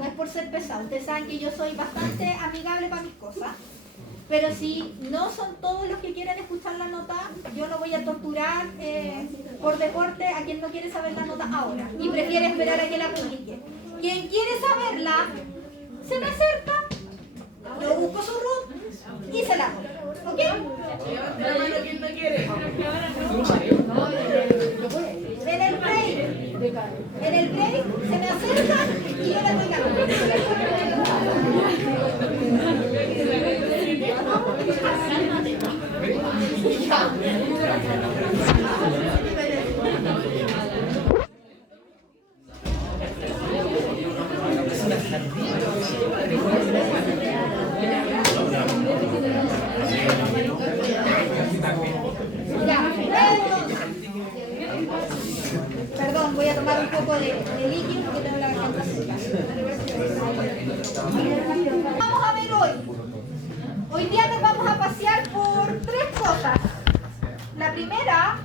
no es por ser pesado. Ustedes saben que yo soy bastante amigable para mis cosas. Pero si no son todos los que quieren escuchar la nota, yo no voy a torturar por deporte a quien no quiere saber la nota ahora y prefiere esperar a que la publique. Quien quiere saberla, se me acerca, yo busco su root y se la hago. ¿Ok? ¿Quién no quiere? En el break se me acerca y yo le doy la Perdón, voy a tomar un poco de líquido porque tengo la garganta seca. Vamos a ver hoy. Hoy día nos vamos a pasear por tres cosas. La primera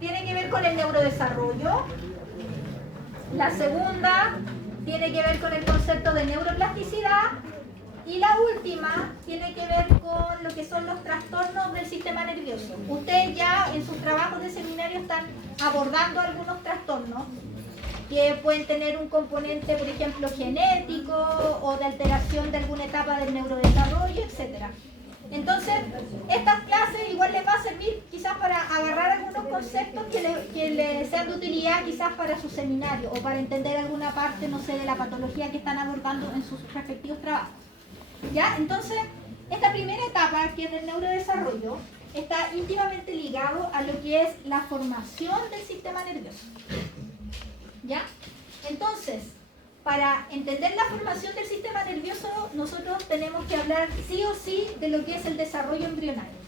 tiene que ver con el neurodesarrollo. La segunda tiene que ver con el concepto de neuroplasticidad. Y la última tiene que ver con lo que son los trastornos del sistema nervioso. Ustedes ya en sus trabajos de seminario están abordando algunos trastornos que pueden tener un componente, por ejemplo, genético o de alteración de alguna etapa del neurodesarrollo, etc. Entonces, estas clases igual les va a servir quizás para agarrar algunos conceptos que les sean de utilidad quizás para su seminario o para entender alguna parte, no sé, de la patología que están abordando en sus respectivos trabajos. ¿Ya? Entonces, esta primera etapa, que es el neurodesarrollo, está íntimamente ligado a lo que es la formación del sistema nervioso. ¿Ya? Entonces, para entender la formación del sistema nervioso, nosotros tenemos que hablar sí o sí de lo que es el desarrollo embrionario.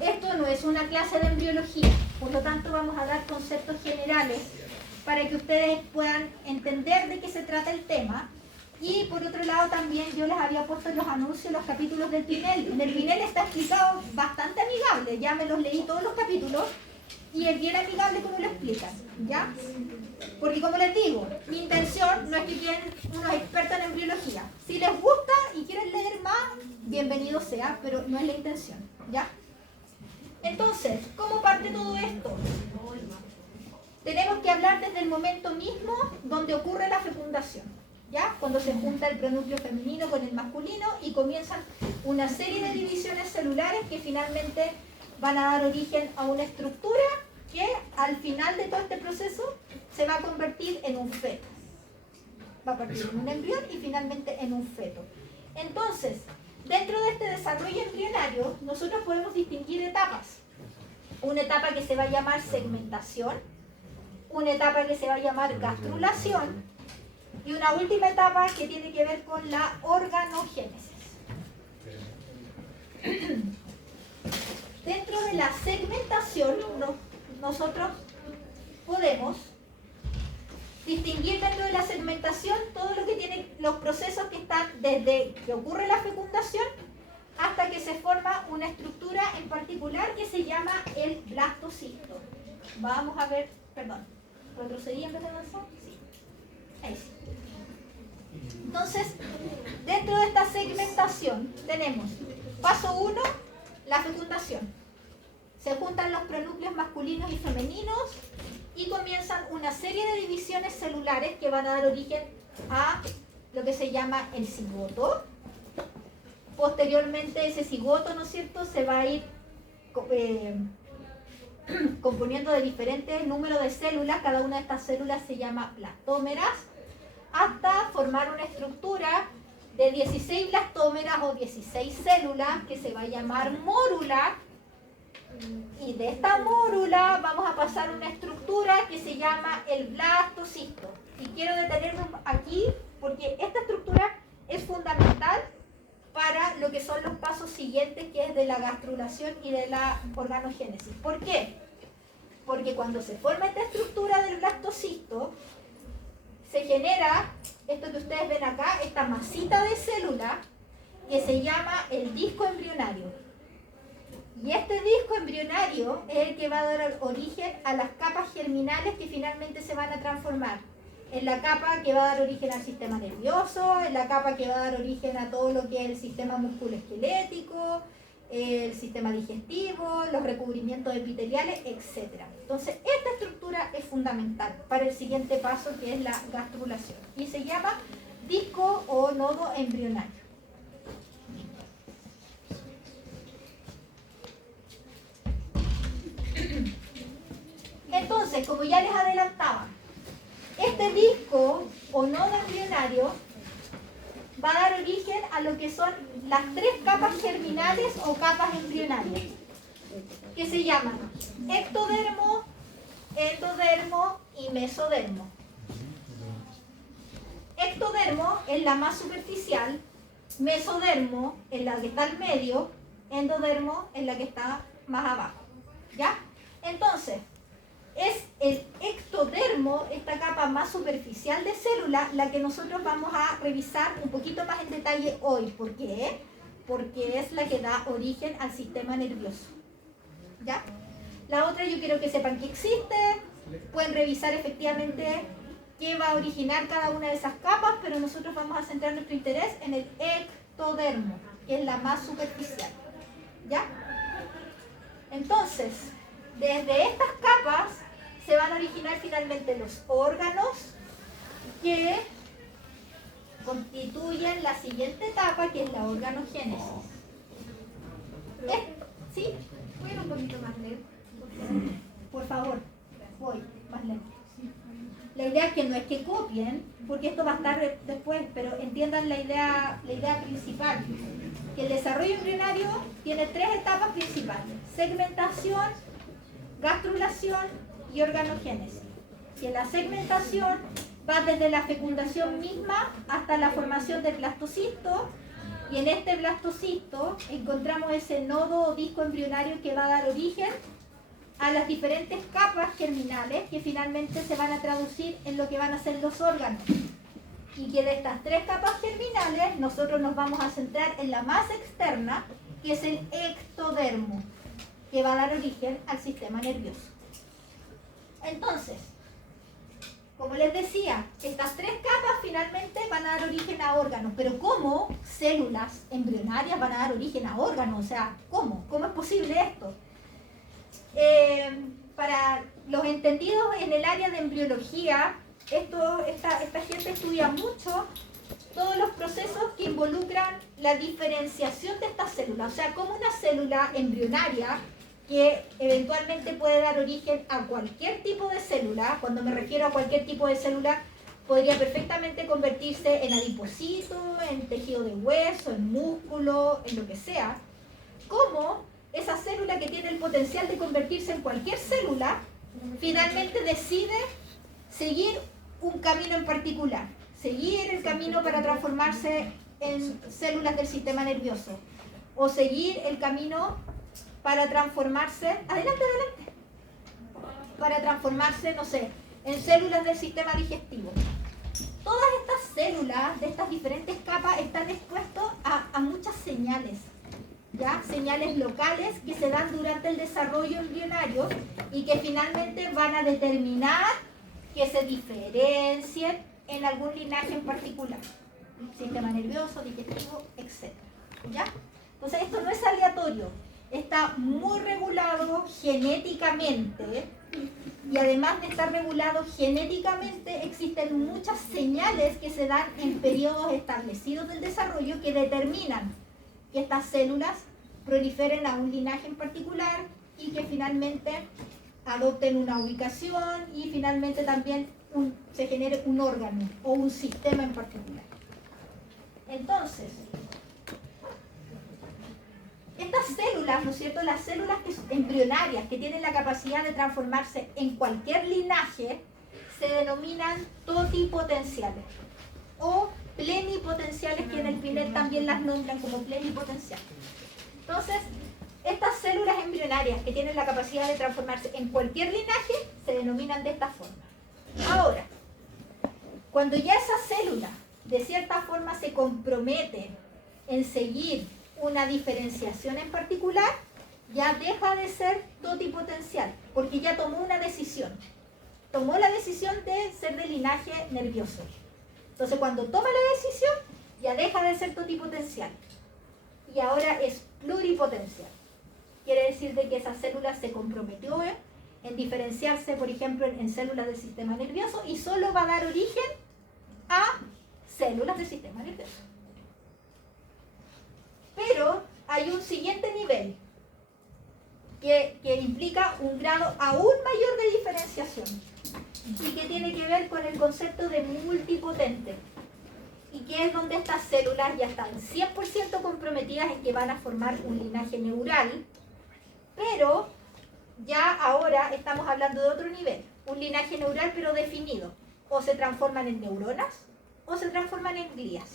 Esto no es una clase de embriología, por lo tanto vamos a dar conceptos generales para que ustedes puedan entender de qué se trata el tema. Y por otro lado también yo les había puesto en los anuncios los capítulos del Pinel. En el Pinel está explicado bastante amigable, ya me los leí todos los capítulos y es bien amigable como lo explican, ¿ya? Porque como les digo, mi intención no es que queden unos expertos en embriología. Si les gusta y quieren leer más, bienvenido sea, pero no es la intención, ¿ya? Entonces, ¿cómo parte todo esto? Tenemos que hablar desde el momento mismo donde ocurre la fecundación. ¿Ya? Cuando se junta el pronúcleo femenino con el masculino y comienzan una serie de divisiones celulares que finalmente van a dar origen a una estructura que al final de todo este proceso se va a convertir en un feto. Va a partir en un embrión y finalmente en un feto. Entonces, dentro de este desarrollo embrionario, nosotros podemos distinguir etapas. Una etapa que se va a llamar segmentación, una etapa que se va a llamar gastrulación, y una última etapa que tiene que ver con la organogénesis. Dentro de la segmentación, nosotros podemos distinguir dentro de la segmentación todo lo que tiene los procesos que están desde que ocurre la fecundación hasta que se forma una estructura en particular que se llama el blastocisto. Vamos a ver, perdón, ¿retrocedí en vez de avanzar? Sí. Ahí sí. Entonces, dentro de esta segmentación tenemos paso 1, la fecundación. Se juntan los pronúcleos masculinos y femeninos y comienzan una serie de divisiones celulares que van a dar origen a lo que se llama el cigoto. Posteriormente ese cigoto, ¿no es cierto?, se va a ir componiendo de diferentes números de células. Cada una de estas células se llama blastómeras, hasta formar una estructura de 16 blastómeras o 16 células que se va a llamar mórula. Y de esta mórula vamos a pasar a una estructura que se llama el blastocisto. Y quiero detenerme aquí porque esta estructura es fundamental para lo que son los pasos siguientes, que es de la gastrulación y de la organogénesis. ¿Por qué? Porque cuando se forma esta estructura del blastocisto, se genera esto que ustedes ven acá, esta masita de célula que se llama el disco embrionario. Y este disco embrionario es el que va a dar origen a las capas germinales que finalmente se van a transformar en la capa que va a dar origen al sistema nervioso, en la capa que va a dar origen a todo lo que es el sistema musculoesquelético, el sistema digestivo, los recubrimientos epiteliales, etc. Entonces, esta estructura es fundamental para el siguiente paso, que es la gastrulación, y se llama disco o nodo embrionario. Entonces, como ya les adelantaba, este disco o nodo embrionario va a dar origen a lo que son las 3 capas germinales o capas embrionarias, que se llaman ectodermo, endodermo y mesodermo. Ectodermo es la más superficial, mesodermo es la que está al medio, endodermo es la que está más abajo. ¿Ya? Entonces, es el ectodermo, esta capa más superficial de célula, la que nosotros vamos a revisar un poquito más en detalle hoy. ¿Por qué? Porque es la que da origen al sistema nervioso. ¿Ya? La otra yo quiero que sepan que existe, pueden revisar efectivamente qué va a originar cada una de esas capas, pero nosotros vamos a centrar nuestro interés en el ectodermo, que es la más superficial. ¿Ya? Entonces, desde estas capas se van a originar finalmente los órganos que constituyen la siguiente etapa, que es la organogénesis. ¿Sí? Voy a ir un poquito más lento. Por favor, voy más lento. La idea es que no es que copien, porque esto va a estar después, pero entiendan la idea principal. Que el desarrollo embrionario tiene 3 etapas principales: segmentación, gastrulación y organogénesis. Y en la segmentación va desde la fecundación misma hasta la formación del blastocisto, y en este blastocisto encontramos ese nodo o disco embrionario que va a dar origen a las diferentes capas germinales que finalmente se van a traducir en lo que van a ser los órganos. Y que de estas 3 capas germinales nosotros nos vamos a centrar en la más externa, que es el ectodermo, que va a dar origen al sistema nervioso. Entonces, como les decía, estas 3 capas finalmente van a dar origen a órganos, pero ¿cómo células embrionarias van a dar origen a órganos? O sea, ¿cómo? ¿Cómo es posible esto? Para los entendidos en el área de embriología, esta gente estudia mucho todos los procesos que involucran la diferenciación de estas células. O sea, como una célula embrionaria, que eventualmente puede dar origen a cualquier tipo de célula. Cuando me refiero a cualquier tipo de célula, podría perfectamente convertirse en adipocito, en tejido de hueso, en músculo, en lo que sea. Como esa célula que tiene el potencial de convertirse en cualquier célula, finalmente decide seguir un camino en particular, seguir el camino para transformarse en células del sistema nervioso, o seguir el camino para transformarse, para transformarse, no sé, en células del sistema digestivo. Todas estas células de estas diferentes capas están expuestas a muchas señales, ¿ya? Señales locales que se dan durante el desarrollo embrionario y que finalmente van a determinar que se diferencien en algún linaje en particular, sistema nervioso, digestivo, etc. ¿Ya? Entonces esto no es aleatorio, está muy regulado genéticamente, y además de estar regulado genéticamente, existen muchas señales que se dan en periodos establecidos del desarrollo que determinan que estas células proliferen a un linaje en particular y que finalmente adopten una ubicación y finalmente también se genere un órgano o un sistema en particular. Entonces, estas células, ¿no es cierto?, las células embrionarias que tienen la capacidad de transformarse en cualquier linaje, se denominan totipotenciales o plenipotenciales, que en el PNED también las nombran como plenipotenciales. Entonces, estas células embrionarias que tienen la capacidad de transformarse en cualquier linaje se denominan de esta forma. Ahora, cuando ya esa célula de cierta forma se compromete en seguir una diferenciación en particular, ya deja de ser totipotencial, porque ya tomó una decisión. tomó la decisión de ser de linaje nervioso. Entonces, cuando toma la decisión, ya deja de ser totipotencial. Y ahora es pluripotencial. Quiere decir de que esa célula se comprometió en diferenciarse, por ejemplo, en células del sistema nervioso y solo va a dar origen a células del sistema nervioso. Pero hay un siguiente nivel que implica un grado aún mayor de diferenciación y que tiene que ver con el concepto de multipotente, y que es donde estas células ya están 100% comprometidas en que van a formar un linaje neural, pero ya ahora estamos hablando de otro nivel, un linaje neural pero definido, o se transforman en neuronas o se transforman en glías.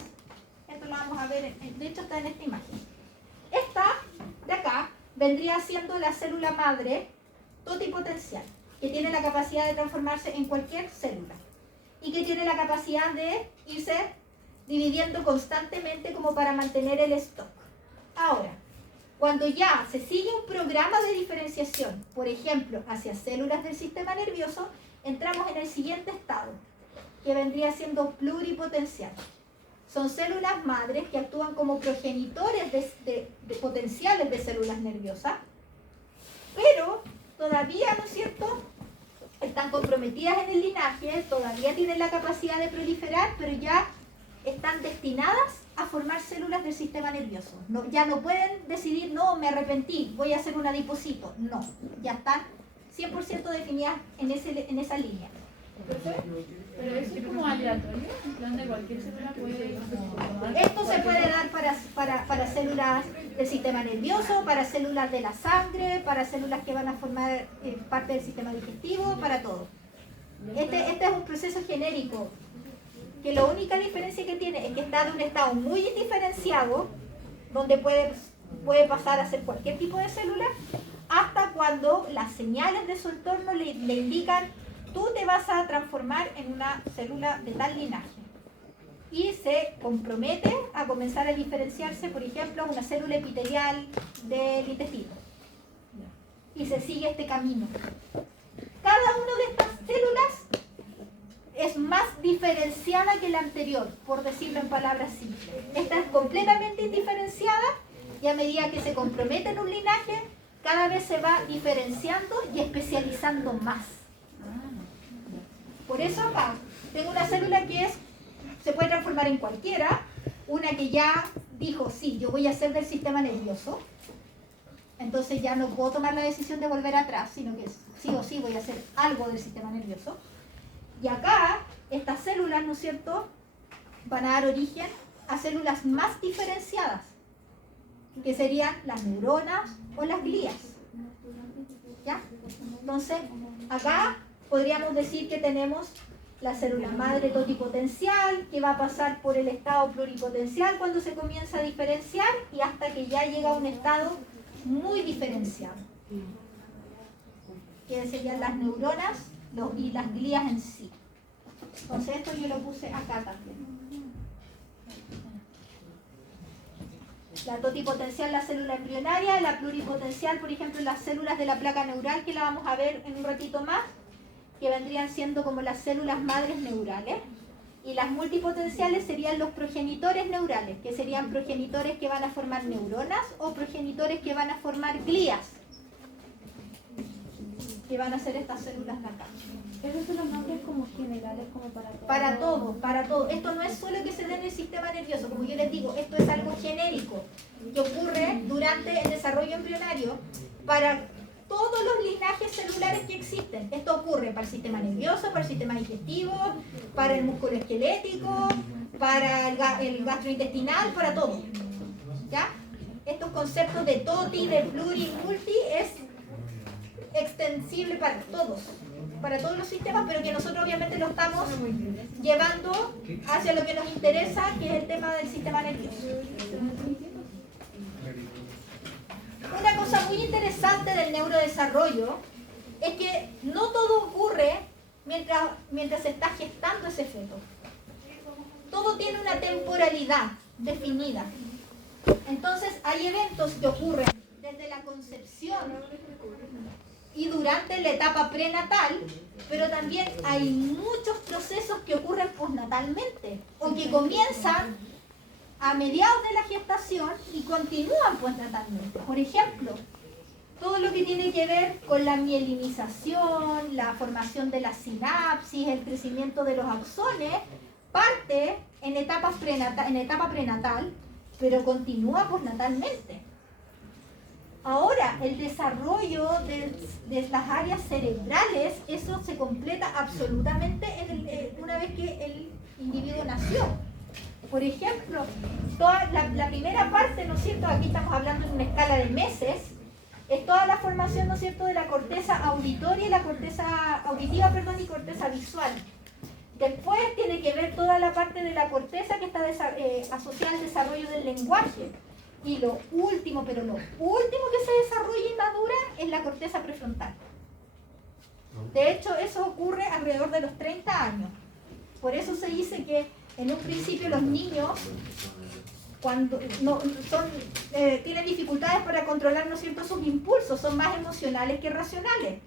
Esto lo vamos a ver, de hecho está en esta imagen. Esta de acá vendría siendo la célula madre totipotencial, que tiene la capacidad de transformarse en cualquier célula y que tiene la capacidad de irse dividiendo constantemente como para mantener el stock. Ahora, cuando ya se sigue un programa de diferenciación, por ejemplo, hacia células del sistema nervioso, entramos en el siguiente estado, que vendría siendo pluripotencial. Son células madres que actúan como progenitores de potenciales de células nerviosas, pero todavía, ¿no es cierto?, están comprometidas en el linaje, todavía tienen la capacidad de proliferar, pero ya están destinadas a formar células del sistema nervioso. No, ya no pueden decidir, no, me arrepentí, voy a hacer un adipocito. No, ya están 100% definidas en esa línea. Pero eso es como aleatorio, en plan de cualquier célula puede... Esto se puede dar para células del sistema nervioso, para células de la sangre, para células que van a formar parte del sistema digestivo, para todo. Este es un proceso genérico, que la única diferencia que tiene es que está de un estado muy indiferenciado, donde puede pasar a ser cualquier tipo de célula, hasta cuando las señales de su entorno le indican: tú te vas a transformar en una célula de tal linaje. Y se compromete a comenzar a diferenciarse, por ejemplo, una célula epitelial del intestino. Y se sigue este camino. Cada una de estas células es más diferenciada que la anterior, por decirlo en palabras simples. Esta es completamente indiferenciada y a medida que se compromete en un linaje, cada vez se va diferenciando y especializando más. Por eso acá tengo una célula que se puede transformar en cualquiera, una que ya dijo, sí, yo voy a ser del sistema nervioso, entonces ya no puedo tomar la decisión de volver atrás, sino que sí o sí voy a hacer algo del sistema nervioso. Y acá, estas células, ¿no es cierto?, van a dar origen a células más diferenciadas, que serían las neuronas o las glías. ¿Ya? Entonces, acá podríamos decir que tenemos la célula madre totipotencial, que va a pasar por el estado pluripotencial cuando se comienza a diferenciar y hasta que ya llega a un estado muy diferenciado, que serían las neuronas y las glías en sí. Entonces esto yo lo puse acá también. La totipotencial, la célula embrionaria, la pluripotencial, por ejemplo, las células de la placa neural, que la vamos a ver en un ratito más, que vendrían siendo como las células madres neurales. Y las multipotenciales serían los progenitores neurales, que serían progenitores que van a formar neuronas o progenitores que van a formar glías, que van a ser estas células de acá. Esos son los nombres como generales, como para todo. Para todo, para todo. Esto no es solo que se dé en el sistema nervioso, como yo les digo, esto es algo genérico que ocurre durante el desarrollo embrionario para todos los linajes celulares que existen. Esto ocurre para el sistema nervioso, para el sistema digestivo, para el músculo esquelético, para el gastrointestinal, para todo. ¿Ya? Estos conceptos de toti, de pluri, multi es extensible para todos los sistemas, pero que nosotros obviamente lo estamos llevando hacia lo que nos interesa, que es el tema del sistema nervioso. Una cosa muy interesante del neurodesarrollo es que no todo ocurre mientras se está gestando ese feto. Todo tiene una temporalidad definida. Entonces hay eventos que ocurren desde la concepción y durante la etapa prenatal, pero también hay muchos procesos que ocurren postnatalmente o que comienzan a mediados de la gestación y continúan postnatalmente. Por ejemplo, todo lo que tiene que ver con la mielinización, la formación de la sinapsis, el crecimiento de los axones, parte en etapa prenatal, pero continúa postnatalmente. Ahora, el desarrollo de las áreas cerebrales, eso se completa absolutamente una vez que el individuo nació. Por ejemplo, toda la primera parte, ¿no es cierto? Aquí estamos hablando en una escala de meses, es toda la formación, ¿no es cierto?, de la corteza auditoria y la corteza auditiva, y corteza visual. Después tiene que ver toda la parte de la corteza que está asociada al desarrollo del lenguaje. Y lo último que se desarrolla y madura es la corteza prefrontal. De hecho, eso ocurre alrededor de los 30 años. Por eso se dice que en un principio los niños, cuando tienen dificultades para controlar, ¿no es cierto?, sus impulsos, son más emocionales que racionales.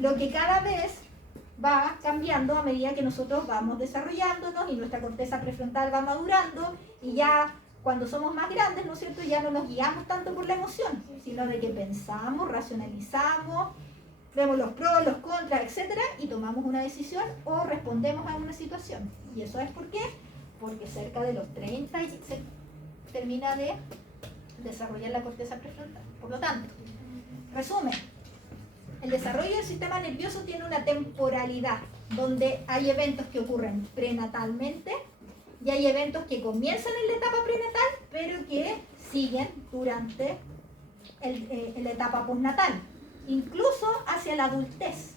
Lo que cada vez va cambiando a medida que nosotros vamos desarrollándonos y nuestra corteza prefrontal va madurando, y ya cuando somos más grandes, ¿no es cierto?, ya no nos guiamos tanto por la emoción, sino de que pensamos, racionalizamos, vemos los pros, los contras, etcétera, y tomamos una decisión o respondemos a una situación. ¿Y eso es por qué? Porque cerca de los 30 se termina de desarrollar la corteza prefrontal. Por lo tanto, resumen, el desarrollo del sistema nervioso tiene una temporalidad donde hay eventos que ocurren prenatalmente y hay eventos que comienzan en la etapa prenatal, pero que siguen durante la etapa postnatal, incluso hacia la adultez.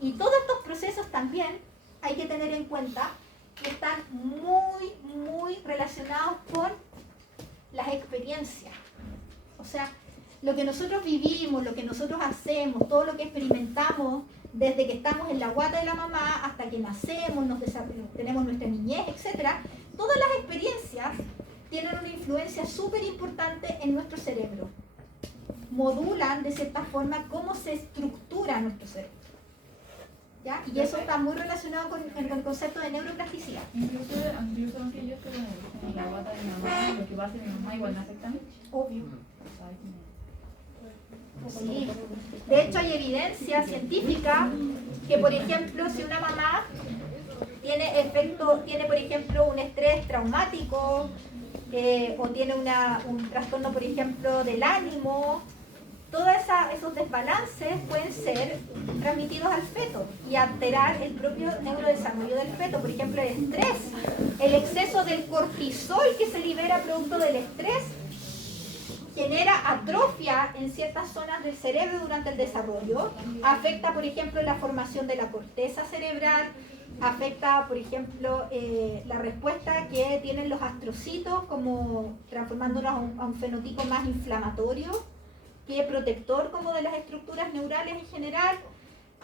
Y todos estos procesos también hay que tener en cuenta que están muy, muy relacionados con las experiencias. O sea, lo que nosotros vivimos, lo que nosotros hacemos, todo lo que experimentamos desde que estamos en la guata de la mamá hasta que nacemos, tenemos nuestra niñez, etc. Todas las experiencias tienen una influencia súper importante en nuestro cerebro. Modulan de cierta forma cómo se estructura nuestro cerebro. ¿Ya? Y eso está muy relacionado con el concepto de neuroplasticidad. Incluso aunque yo esté en la guata de mi mamá, lo que va a hacer mi mamá igual me afecta a mí. Obvio. Sí. De hecho, hay evidencia científica que, por ejemplo, si una mamá tiene por ejemplo, un estrés traumático o tiene un trastorno, por ejemplo, del ánimo, todos esos desbalances pueden ser transmitidos al feto y alterar el propio neurodesarrollo del feto. Por ejemplo, el estrés, el exceso del cortisol que se libera producto del estrés genera atrofia en ciertas zonas del cerebro durante el desarrollo, afecta, por ejemplo, la formación de la corteza cerebral, afecta, por ejemplo, la respuesta que tienen los astrocitos, como transformándolos a un fenotipo más inflamatorio, que protector como de las estructuras neurales en general,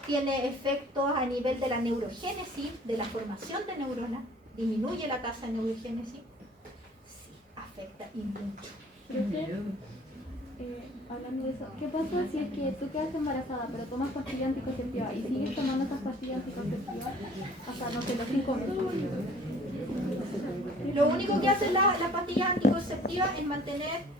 tiene efectos a nivel de la neurogénesis, de la formación de neuronas, disminuye la tasa de neurogénesis, sí, afecta y mucho. Hablando de eso, ¿qué pasa si es que tú quedas embarazada pero tomas pastillas anticonceptivas y sigues tomando esas pastillas anticonceptivas hasta, no sé, los 5 meses? Lo único que hacen las pastillas anticonceptivas es mantener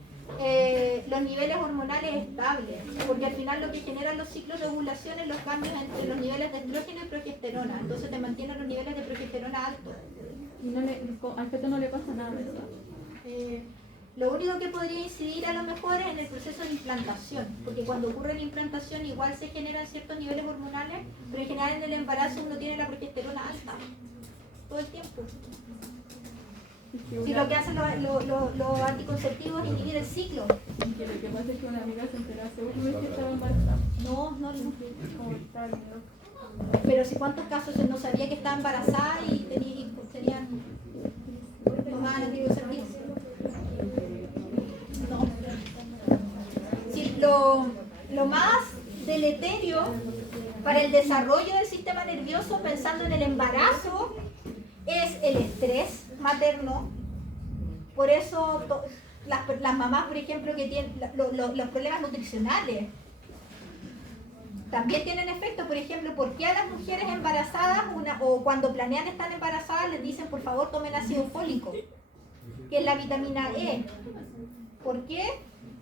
los niveles hormonales estables, porque al final lo que generan los ciclos de ovulación es los cambios entre los niveles de estrógeno y progesterona, entonces te mantienen los niveles de progesterona altos. Y al feto no le pasa nada, ¿verdad? Lo único que podría incidir a lo mejor es en el proceso de implantación, porque cuando ocurre la implantación igual se generan ciertos niveles hormonales, pero en general en el embarazo uno tiene la progesterona alta todo el tiempo. Si lo que hacen los anticonceptivos es inhibir el ciclo. Que lo que pasa es que una amiga se enteró hace un mes que estaba embarazada. No. Como estaba bien loca. Pero si cuántos casos no sabía que estaba embarazada y tenían tomaban anticonceptivos. No. Sí, lo más deleterio para el desarrollo del sistema nervioso, pensando en el embarazo, es el estrés materno. Por eso las mamás, por ejemplo, que tienen los problemas nutricionales, también tienen efecto. Por ejemplo, ¿por qué a las mujeres embarazadas o cuando planean estar embarazadas les dicen por favor tomen ácido fólico, que es la vitamina E? ¿Por qué?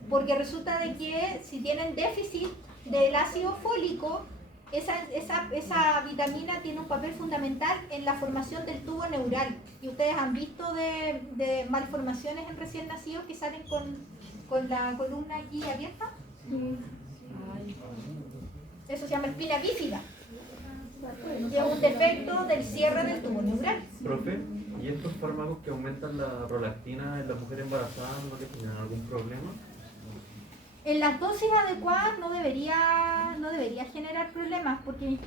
Porque resulta de que si tienen déficit del ácido fólico, esa vitamina tiene un papel fundamental en la formación del tubo neural. Y ustedes han visto de malformaciones en recién nacidos que salen con la columna aquí abierta. Eso se llama espina bífida. Es un defecto del cierre del tubo neural. Profe, ¿y estos fármacos que aumentan la prolactina en las mujeres embarazadas no les generan algún problema? En las dosis adecuadas no debería generar problemas, porque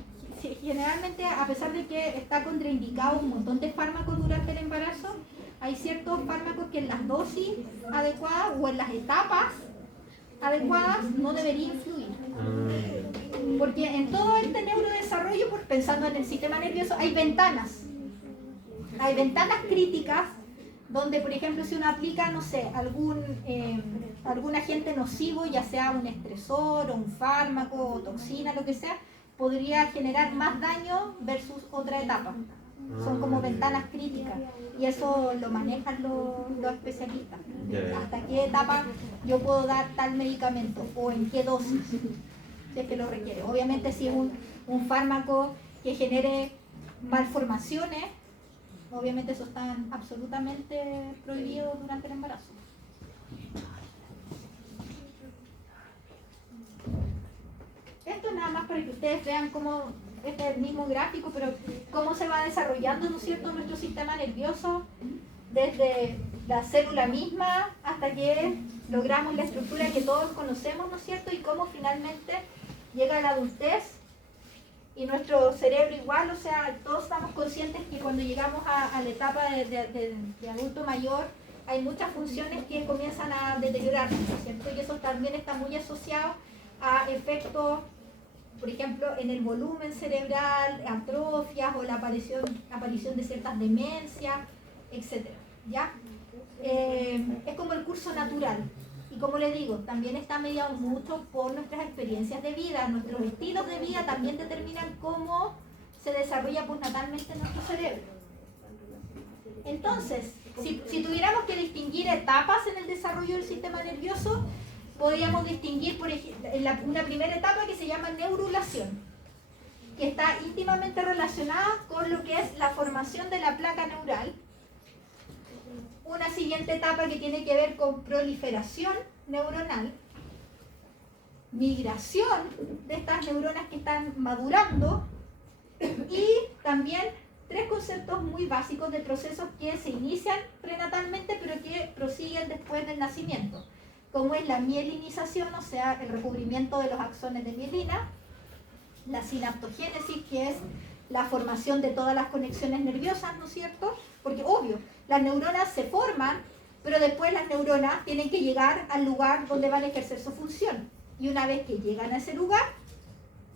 generalmente, a pesar de que está contraindicado un montón de fármacos durante el embarazo, hay ciertos fármacos que en las dosis adecuadas o en las etapas adecuadas no debería influir. Porque en todo este neurodesarrollo, pensando en el sistema nervioso, hay ventanas críticas donde, por ejemplo, si uno aplica, no sé, algún agente nocivo, ya sea un estresor o un fármaco o toxina, lo que sea, podría generar más daño versus otra etapa. Son como ventanas críticas y eso lo manejan los especialistas. ¿Hasta qué etapa yo puedo dar tal medicamento o en qué dosis? Si es que lo requiere. Obviamente si es un fármaco que genere malformaciones, obviamente eso está absolutamente prohibido durante el embarazo. Esto es nada más para que ustedes vean cómo, este es el mismo gráfico, pero cómo se va desarrollando, ¿no es cierto?, nuestro sistema nervioso desde la célula misma hasta que logramos la estructura que todos conocemos, ¿no es cierto?, y cómo finalmente llega la adultez y nuestro cerebro igual. O sea, todos estamos conscientes que cuando llegamos a la etapa de adulto mayor hay muchas funciones que comienzan a deteriorarse, ¿no es cierto?, y eso también está muy asociado a efectos, por ejemplo, en el volumen cerebral, atrofias o la aparición de ciertas demencias, etc. ¿Ya? Es como el curso natural. Y como les digo, también está mediado mucho por nuestras experiencias de vida. Nuestros estilos de vida también determinan cómo se desarrolla postnatalmente nuestro cerebro. Entonces, si tuviéramos que distinguir etapas en el desarrollo del sistema nervioso, podríamos distinguir, por ejemplo, una primera etapa que se llama neurulación, que está íntimamente relacionada con lo que es la formación de la placa neural. Una siguiente etapa que tiene que ver con proliferación neuronal, migración de estas neuronas que están madurando y también tres conceptos muy básicos de procesos que se inician prenatalmente pero que prosiguen después del nacimiento, como es la mielinización, o sea, el recubrimiento de los axones de mielina, la sinaptogénesis, que es la formación de todas las conexiones nerviosas, ¿no es cierto? Porque, obvio, las neuronas se forman, pero después las neuronas tienen que llegar al lugar donde van a ejercer su función. Y una vez que llegan a ese lugar,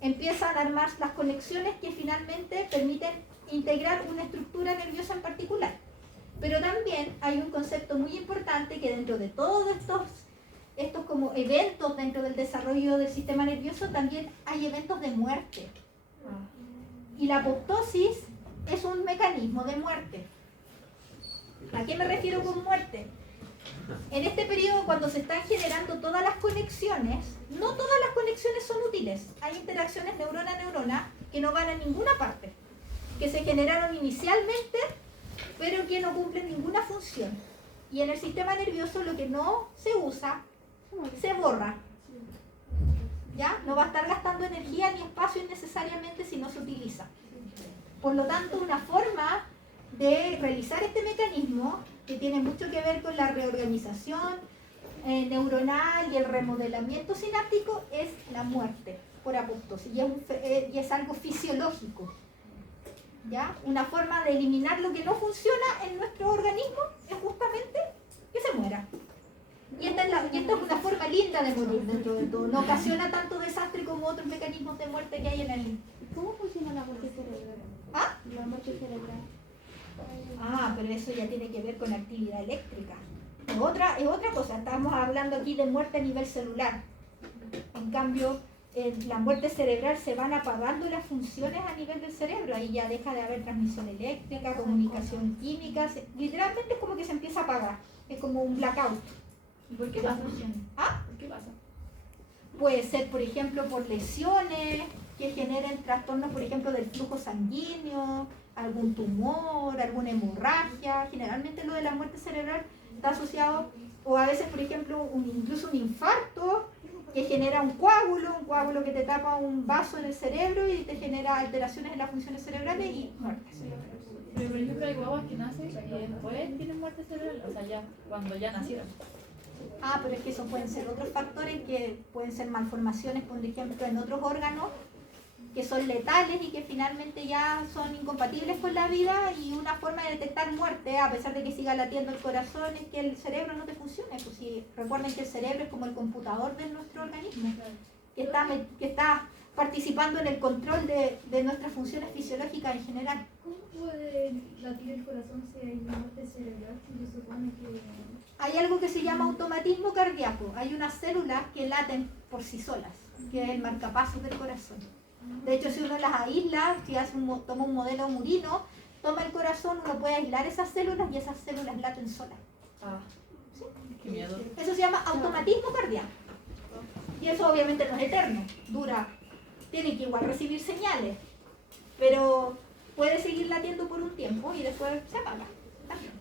empiezan a armar las conexiones que finalmente permiten integrar una estructura nerviosa en particular. Pero también hay un concepto muy importante que dentro de todos estos como eventos dentro del desarrollo del sistema nervioso, también hay eventos de muerte. Y la apoptosis es un mecanismo de muerte. ¿A qué me refiero con muerte? En este periodo, cuando se están generando todas las conexiones, no todas las conexiones son útiles. Hay interacciones neurona-neurona que no van a ninguna parte, que se generaron inicialmente, pero que no cumplen ninguna función. Y en el sistema nervioso lo que no se usa, se borra. ¿Ya? No va a estar gastando energía ni espacio innecesariamente si no se utiliza. Por lo tanto, una forma de realizar este mecanismo, que tiene mucho que ver con la reorganización neuronal y el remodelamiento sináptico, es la muerte por apoptosis, y es algo fisiológico. ¿Ya? Una forma de eliminar lo que no funciona en nuestro organismo es justamente que se muera. Y esta es una forma linda de morir dentro de todo. No ocasiona tanto desastre como otros mecanismos de muerte que hay en el... ¿Cómo funciona la muerte cerebral? ¿Ah? La muerte cerebral. Pero eso ya tiene que ver con actividad eléctrica. Es otra cosa. Estamos hablando aquí de muerte a nivel celular. En cambio, en la muerte cerebral se van apagando las funciones a nivel del cerebro, ahí ya deja de haber transmisión eléctrica, comunicación química, literalmente es como que se empieza a apagar, es como un blackout. ¿Y por qué pasa? ¿Ah? ¿Por qué pasa? Puede ser, por ejemplo, por lesiones que generen trastornos, por ejemplo, del flujo sanguíneo, algún tumor, alguna hemorragia. Generalmente lo de la muerte cerebral está asociado, o a veces, por ejemplo, incluso un infarto que genera un coágulo que te tapa un vaso en el cerebro y te genera alteraciones en las funciones cerebrales y muerte. Pero por ejemplo hay guaguas que nacen y después tienen muerte cerebral, o sea, ya cuando ya nacieron. Ah, pero es que eso pueden ser otros factores que pueden ser malformaciones, por ejemplo, en otros órganos que son letales y que finalmente ya son incompatibles con la vida, y una forma de detectar muerte, a pesar de que siga latiendo el corazón, es que el cerebro no te funcione. Pues si recuerden que el cerebro es como el computador de nuestro organismo, que está participando en el control de nuestras funciones fisiológicas en general. ¿Cómo puede latir el corazón si hay muerte cerebral? Si se supone que... Hay algo que se llama automatismo cardíaco. Hay unas células que laten por sí solas, que es el marcapasos del corazón. De hecho, si uno las aísla, si toma un modelo murino, toma el corazón, uno puede aislar esas células y esas células laten solas. Ah, ¿Sí? qué miedo. Eso se llama automatismo cardíaco. Y eso obviamente no es eterno, dura, tiene que igual recibir señales, pero puede seguir latiendo por un tiempo y después se apaga. También.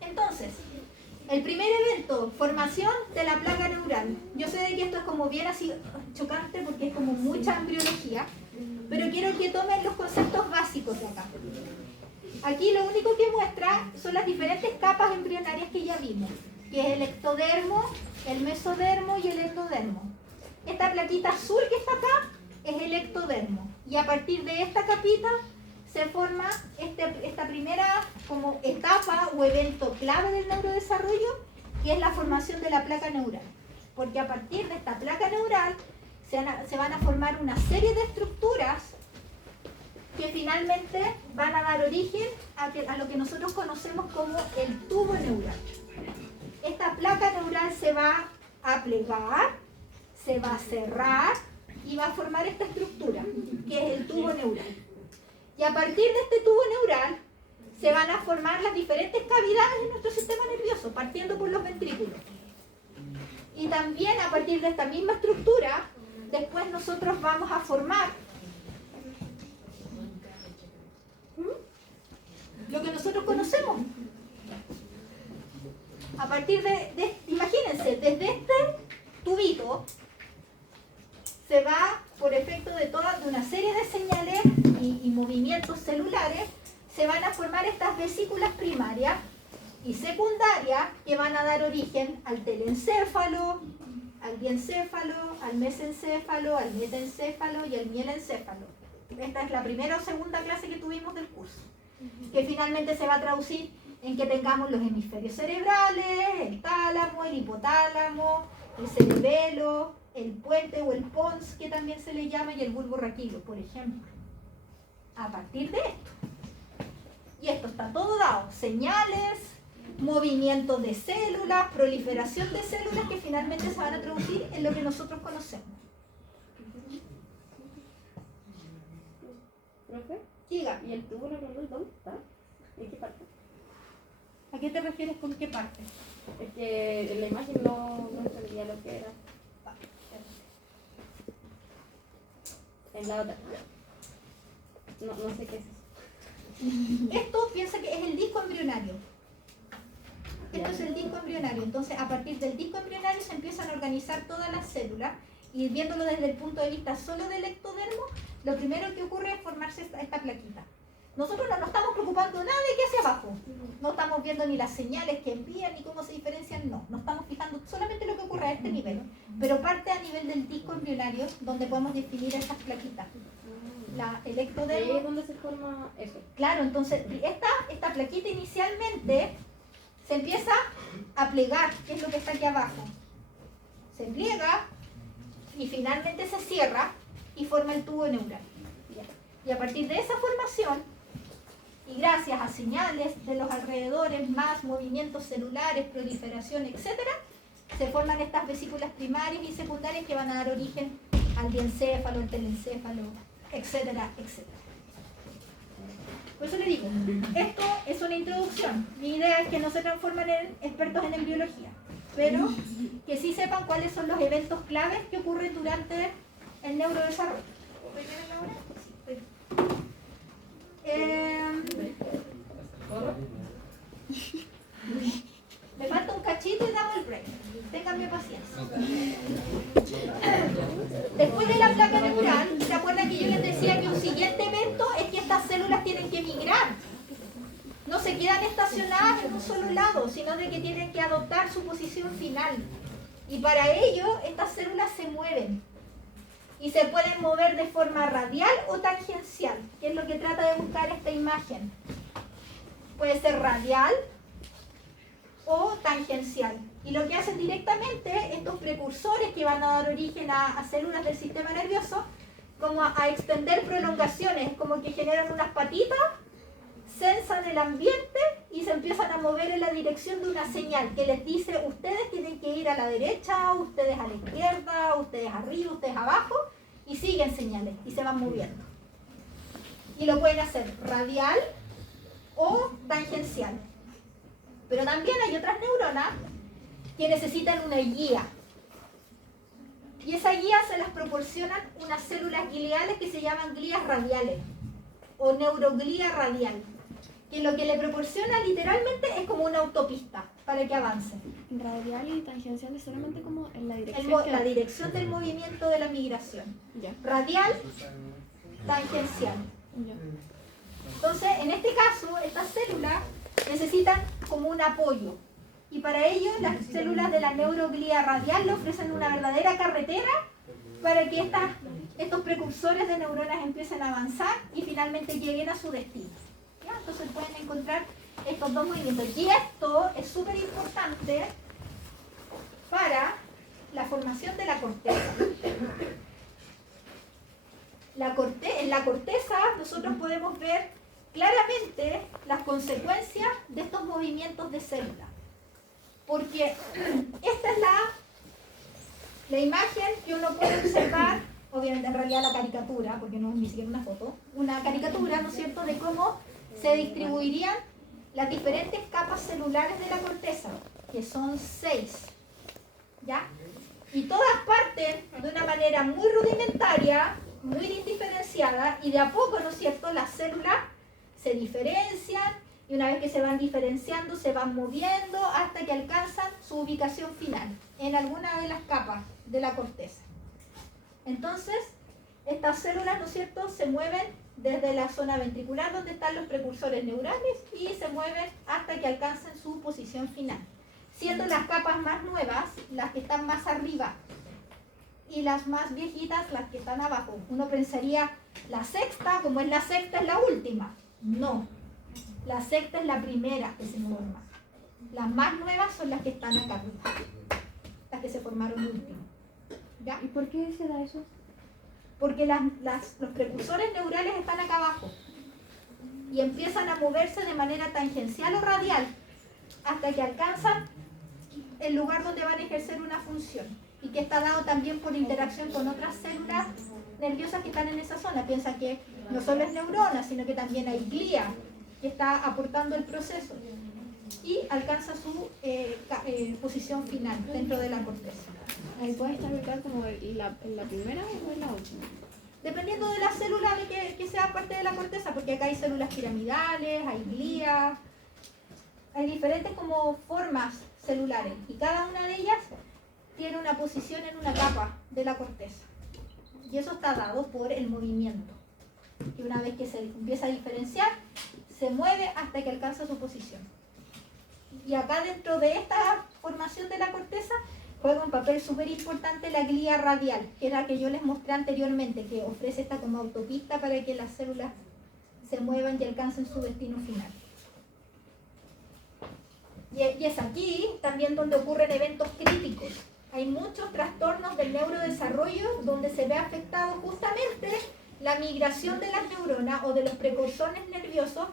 Entonces, el primer evento, formación de la placa neural. Yo sé de que esto es como bien así chocante porque es como mucha embriología, pero quiero que tomen los conceptos básicos de acá. Aquí lo único que muestra son las diferentes capas embrionarias que ya vimos, que es el ectodermo, el mesodermo y el endodermo. Esta plaquita azul que está acá es el ectodermo, y a partir de esta capita se forma esta primera como etapa o evento clave del neurodesarrollo, que es la formación de la placa neural. Porque a partir de esta placa neural se van a formar una serie de estructuras que finalmente van a dar origen a lo que nosotros conocemos como el tubo neural. Esta placa neural se va a plegar, se va a cerrar y va a formar esta estructura, que es el tubo neural. Y a partir de este tubo neural se van a formar las diferentes cavidades de nuestro sistema nervioso, partiendo por los ventrículos. Y también a partir de esta misma estructura, después nosotros vamos a formar lo que nosotros conocemos. A partir imagínense, desde este tubito se va, por efecto de una serie de señales y movimientos celulares, se van a formar estas vesículas primarias y secundarias que van a dar origen al telencéfalo, al diencéfalo, al mesencéfalo, al metaencéfalo y al mielencéfalo. Esta es la primera o segunda clase que tuvimos del curso, que finalmente se va a traducir en que tengamos los hemisferios cerebrales, el tálamo, el hipotálamo, el cerebelo, el puente o el pons, que también se le llama, y el bulbo raquídeo, por ejemplo. A partir de esto. Y esto está todo dado. Señales, movimiento de células, proliferación de células que finalmente se van a traducir en lo que nosotros conocemos. ¿Profe? Diga, ¿Y el tubo neuronal dónde está? ¿En qué parte? ¿a qué te refieres con qué parte? Es que en la imagen no entendía lo que era. En la otra. No sé qué es eso. Esto piensa que es el disco embrionario. Esto es el disco embrionario. Entonces, a partir del disco embrionario se empiezan a organizar todas las células, y viéndolo desde el punto de vista solo del ectodermo, lo primero que ocurre es formarse esta plaquita. Nosotros no nos estamos preocupando nada de qué hacia abajo. No estamos viendo ni las señales que envían ni cómo se diferencian, no. Nos estamos fijando solamente en lo que ocurre a este nivel. Pero parte a nivel del disco embrionario, donde podemos definir estas plaquitas. El ectodermo. ¿Y ahí es donde se forma eso? Claro, entonces esta plaquita inicialmente se empieza a plegar, que es lo que está aquí abajo. Se pliega y finalmente se cierra y forma el tubo neural. Y a partir de esa formación, y gracias a señales de los alrededores, más movimientos celulares, proliferación, etc., se forman estas vesículas primarias y secundarias que van a dar origen al diencéfalo, al telencéfalo, etcétera, etcétera. Por eso le digo, esto es una introducción. Mi idea es que no se transformen en expertos en embriología, pero que sí sepan cuáles son los eventos claves que ocurren durante el neurodesarrollo. Me falta un cachito y damos el break. Ténganme paciencia. Después de la placa neural, ¿se acuerdan que yo les decía que un siguiente evento es que estas células tienen que migrar? No se quedan estacionadas en un solo lado, sino de que tienen que adoptar su posición final. Y para ello, estas células se mueven. Y se pueden mover de forma radial o tangencial, que es lo que trata de buscar esta imagen. Puede ser radial o tangencial. Y lo que hacen directamente estos precursores que van a dar origen a células del sistema nervioso, como a extender prolongaciones, como que generan unas patitas, sensan el ambiente y se empiezan a mover en la dirección de una señal que les dice: ustedes tienen que ir a la derecha, ustedes a la izquierda, ustedes arriba, ustedes abajo, y siguen señales y se van moviendo. Y lo pueden hacer radial o tangencial. Pero también hay otras neuronas que necesitan una guía. Y esa guía se las proporcionan unas células gliales que se llaman glías radiales o neuroglía radial, que lo que le proporciona literalmente es como una autopista para que avance. Radial y tangencial es solamente como en la dirección. La dirección del movimiento de la migración. Ya. Radial, tangencial. Ya. Entonces, en este caso, estas células necesitan como un apoyo. Y para ello, las células de la neuroglía radial le ofrecen una verdadera carretera para que estos precursores de neuronas empiecen a avanzar y finalmente lleguen a su destino. ¿Ya? Entonces pueden encontrar estos dos movimientos. Y esto es súper importante para la formación de la corteza. En la corteza nosotros podemos ver claramente las consecuencias de estos movimientos de células. Porque esta es la imagen que uno puede observar, obviamente en realidad la caricatura, porque no es ni siquiera una foto, una caricatura, ¿no es cierto?, de cómo se distribuirían las diferentes capas celulares de la corteza, que son 6, ¿ya? Y todas parten de una manera muy rudimentaria, muy indiferenciada, y de a poco, ¿no es cierto?, las células se diferencian, y una vez que se van diferenciando, se van moviendo hasta que alcanzan su ubicación final en alguna de las capas de la corteza. Entonces, estas células, ¿no es cierto?, se mueven desde la zona ventricular donde están los precursores neurales y se mueven hasta que alcancen su posición final, siendo las capas más nuevas las que están más arriba y las más viejitas las que están abajo. Uno pensaría, la sexta, como es la sexta, es la última. No, la sexta es la primera que se forma. Las más nuevas son las que están acá arriba, las que se formaron último. ¿Ya? ¿Y por qué se da eso? Porque los precursores neurales están acá abajo y empiezan a moverse de manera tangencial o radial hasta que alcanzan el lugar donde van a ejercer una función, y que está dado también por interacción con otras células nerviosas que están en esa zona. Piensa que no solo es neurona, sino que también hay glía que está aportando el proceso y alcanza su posición final dentro de la corteza. Ahí puede estar ubicado como en la primera o en la última. Dependiendo de la célula de que sea parte de la corteza, porque acá hay células piramidales, hay glías, hay diferentes como formas celulares, y cada una de ellas tiene una posición en una capa de la corteza. Y eso está dado por el movimiento. Y una vez que se empieza a diferenciar, se mueve hasta que alcanza su posición. Y acá dentro de esta formación de la corteza juega un papel súper importante la glía radial, que era la que yo les mostré anteriormente, que ofrece esta como autopista para que las células se muevan y alcancen su destino final. Y es aquí también donde ocurren eventos críticos. Hay muchos trastornos del neurodesarrollo donde se ve afectado justamente la migración de las neuronas o de los precursores nerviosos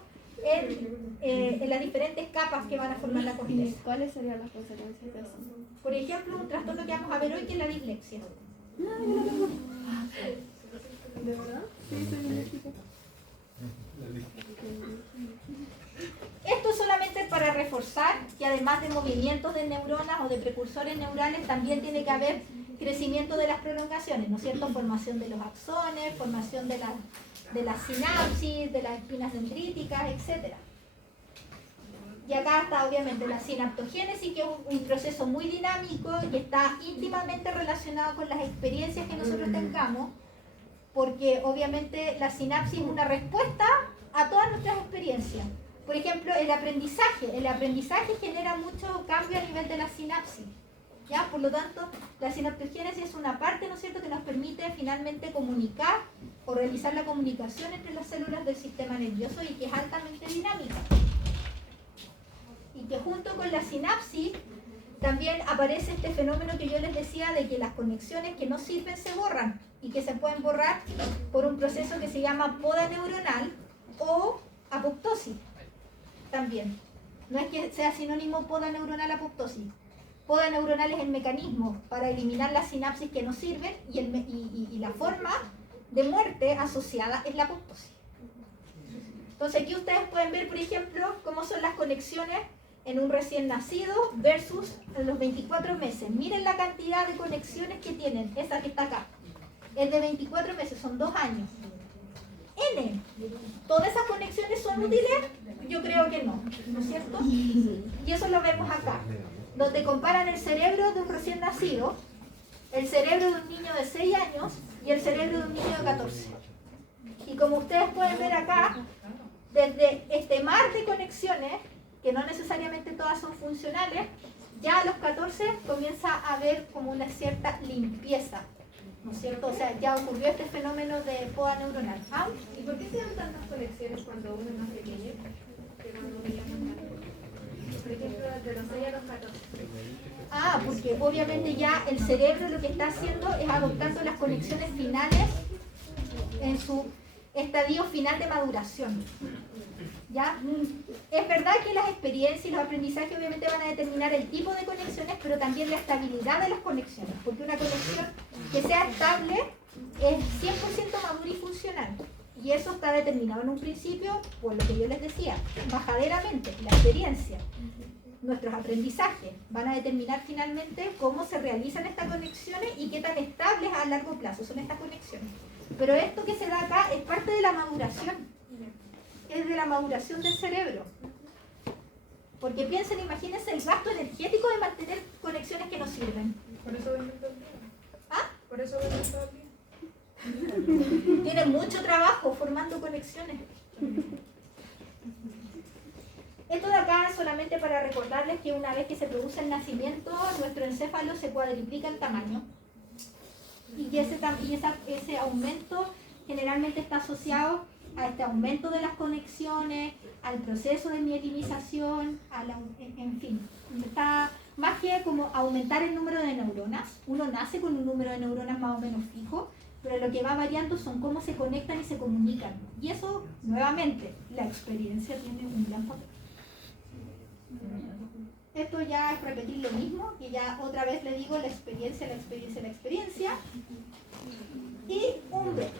en las diferentes capas que van a formar la ¿Y corteza. cuáles serían las consecuencias de eso? Por ejemplo, un trastorno que vamos a ver hoy que es la dislexia. No, yo lo tengo. ¿De verdad? Sí, soy disléxica. Esto solamente es para reforzar que además de movimientos de neuronas o de precursores neurales, también tiene que haber crecimiento de las prolongaciones, ¿no es cierto? Formación de los axones, formación de las sinapsis, de las espinas dendríticas, etc. Y acá está obviamente la sinaptogénesis, que es un proceso muy dinámico y está íntimamente relacionado con las experiencias que nosotros tengamos, porque obviamente la sinapsis es una respuesta a todas nuestras experiencias. Por ejemplo, el aprendizaje genera mucho cambio a nivel de la sinapsis. ¿Ya? Por lo tanto, la sinaptogénesis es una parte, ¿no es cierto?, que nos permite finalmente comunicar o realizar la comunicación entre las células del sistema nervioso y que es altamente dinámica. Y que junto con la sinapsis también aparece este fenómeno que yo les decía de que las conexiones que no sirven se borran y que se pueden borrar por un proceso que se llama poda neuronal o apoptosis también. No es que sea sinónimo poda neuronal apoptosis. Poda neuronal es el mecanismo para eliminar las sinapsis que no sirven y la forma de muerte asociada es la apoptosis. Entonces aquí ustedes pueden ver, por ejemplo, cómo son las conexiones en un recién nacido versus en los 24 meses. Miren la cantidad de conexiones que tienen, esa que está acá. Es de 24 meses, son 2 años. N. ¿Todas esas conexiones son útiles? Yo creo que no, ¿no es cierto? Y eso lo vemos acá, donde comparan el cerebro de un recién nacido, el cerebro de un niño de 6 años y el cerebro de un niño de 14. Y como ustedes pueden ver acá, desde este mar de conexiones, que no necesariamente todas son funcionales, ya a los 14 comienza a haber como una cierta limpieza, ¿no es cierto? O sea, ya ocurrió este fenómeno de poda neuronal. ¿Ah? ¿Y por qué se dan tantas conexiones cuando uno es más pequeño que cuando uno ya es más grande? Por ejemplo, de los 6 a los 14. Ah, porque obviamente ya el cerebro lo que está haciendo es adoptando las conexiones finales en su estadio final de maduración. ¿Ya? Es verdad que las experiencias y los aprendizajes obviamente van a determinar el tipo de conexiones, pero también la estabilidad de las conexiones, porque una conexión que sea estable es 100% madura y funcional. Y eso está determinado en un principio por lo que yo les decía, bajaderamente, la experiencia. Nuestros aprendizajes van a determinar finalmente cómo se realizan estas conexiones y qué tan estables a largo plazo son estas conexiones. Pero esto que se da acá es parte de la maduración, es de la maduración del cerebro. Porque piensen, imagínense el gasto energético de mantener conexiones que no sirven. Por eso ven todo el día. ¿Ah? Por eso ven todo el día. Tienen mucho trabajo formando conexiones. Esto de acá es solamente para recordarles que una vez que se produce el nacimiento, nuestro encéfalo se cuadriplica en tamaño. Y ese aumento generalmente está asociado a este aumento de las conexiones, al proceso de mielinización, en fin. Está más que como aumentar el número de neuronas. Uno nace con un número de neuronas más o menos fijo, pero lo que va variando son cómo se conectan y se comunican. Y eso, nuevamente, la experiencia tiene un gran papel. Esto ya es repetir lo mismo, que ya otra vez le digo la experiencia, la experiencia, la experiencia. Y un break.